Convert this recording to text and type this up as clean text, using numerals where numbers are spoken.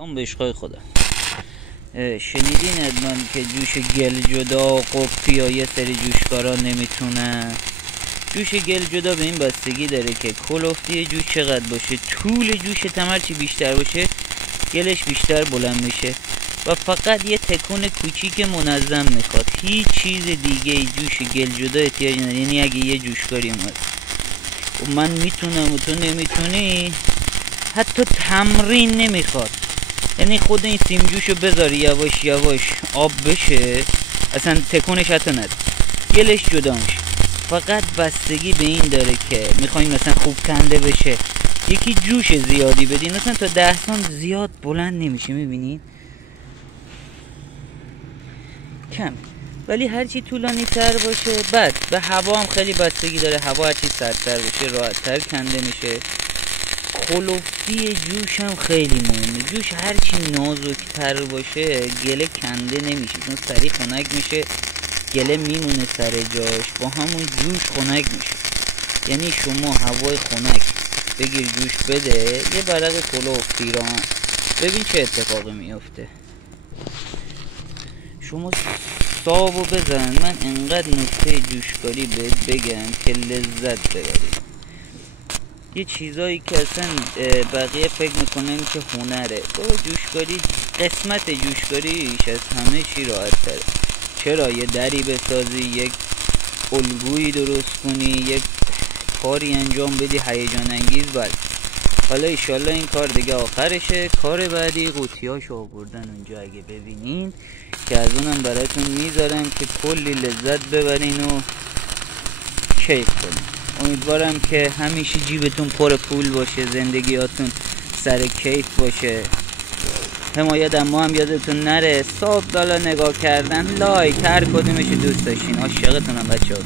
اون به عشقای خدا شنیدین ادمان که جوش گل جدا و قفی یا یه سری جوشکارا نمیتونن؟ جوش گل جدا به این بستگی داره که کلفتی جوش چقدر باشه، طول جوش هرچی بیشتر باشه گلش بیشتر بلند میشه و فقط یه تکون کوچیک منظم میخواد، هیچ چیز دیگه جوش گل جدا احتیاج نداره. یعنی اگه یه جوشکاری اومد و من میتونم و تو نمیتونی، حتی تمرین نمیخواد. یعنی خود این سیم جوشو بذاری یواش یواش آب بشه، اصلا تکونش حتی ند، گلش جدا میشه. فقط بستگی به این داره که میخواین مثلا خوب کنده بشه، یکی جوش زیادی بدین، مثلا تا 10 سانت زیاد بلند نمیشه، میبینید کم، ولی هرچی طولانی تر باشه. بعد به هوا هم خیلی بستگی داره، هوا هرچی سردتر باشه راحت تر کنده میشه. کلفتی جوش هم خیلی مهمه، جوش هرچی نازکتر باشه گله کنده نمیشه، چون سریع خنک میشه، گله میمونه سر جاش، با همون جوش خنک میشه. یعنی شما هوای خنک بگیر جوش بده، یه برق کلوف پیراهن، ببین چه اتفاقی میفته. شما صابو بزن، من انقدر نکته جوشکاری بهت بگم که لذت ببرید. یه چیزایی که اصلا بقیه فکر میکنن که هنره، با جوشکاری قسمت جوشکاریش از همه چی راحت تره. چرا؟ یه دری بسازی، یک الگویی درست کنی، یک کاری انجام بدی هیجان انگیز. بعد حالا ایشالله این کار دیگه آخرشه، کار بعدی قوطیاشو آوردن اونجا اگه ببینین که از اونم براتون میذارم که کلی لذت ببرین و کیف کنین. امیدوارم که همیشه جیبتون پر پول باشه، زندگیاتون سر کیف باشه. حمایت ما هم یادتون نره، صاحب بالا نگاه کردن، لایک، هر کدومش دوست داشتین. عاشقتونم بچه‌ها.